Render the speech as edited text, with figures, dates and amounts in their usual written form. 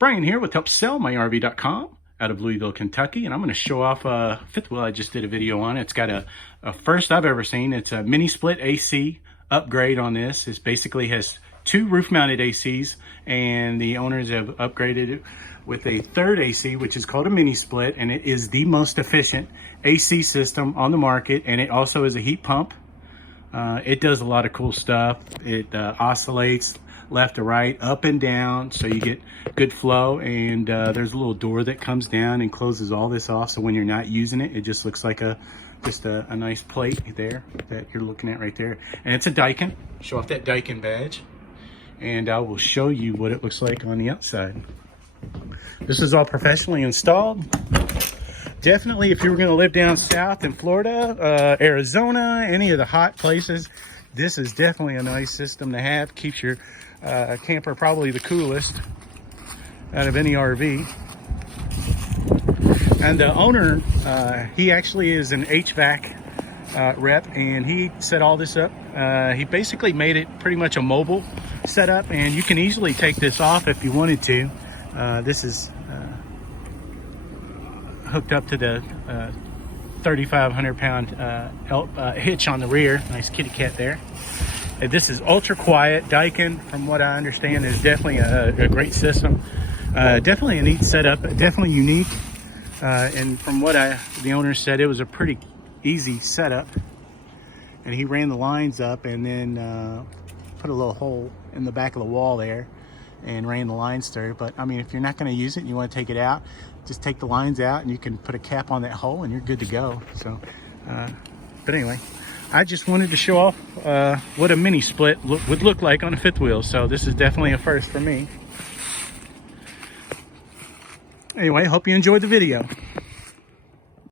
Brian here with HelpSellMyRV.com out of Louisville, Kentucky, and I'm going to show off a fifth wheel I just did a video on. It's got a first I've ever seen. It's a mini split AC upgrade on this. It basically has two roof-mounted ACs, and the owners have upgraded it with a third AC, which is called a mini split, and it is the most efficient AC system on the market, and it also is a heat pump. It does a lot of cool stuff. It oscillates left to right, up and down, so you get good flow. And there's a little door that comes down and closes all this off, so when you're not using it, it just looks like just a nice plate there that you're looking at right there. And it's a Daikin. Show off that Daikin badge, and I will show you what it looks like on the outside. This is all professionally installed. Definitely, if you were going to live down south in Florida, Arizona, any of the hot places, this is definitely a nice system to have. Keeps your camper probably the coolest out of any RV. And the owner, he actually is an HVAC rep, and he set all this up. He basically made it pretty much a mobile setup, and you can easily take this off if you wanted to. This is hooked up to the 3,500 pound hitch on the rear. Nice kitty cat there. This is ultra quiet. Daikin, from what I understand, is definitely a great system. Definitely a neat setup, definitely unique. And from what the owner said, it was a pretty easy setup. And he ran the lines up and then put a little hole in the back of the wall there and ran the lines through. But I mean, if you're not going to use it and you want to take it out, just take the lines out and you can put a cap on that hole and you're good to go. So but anyway, I just wanted to show off what a mini split would look like on a fifth wheel. So this is definitely a first for me. Anyway, hope you enjoyed the video.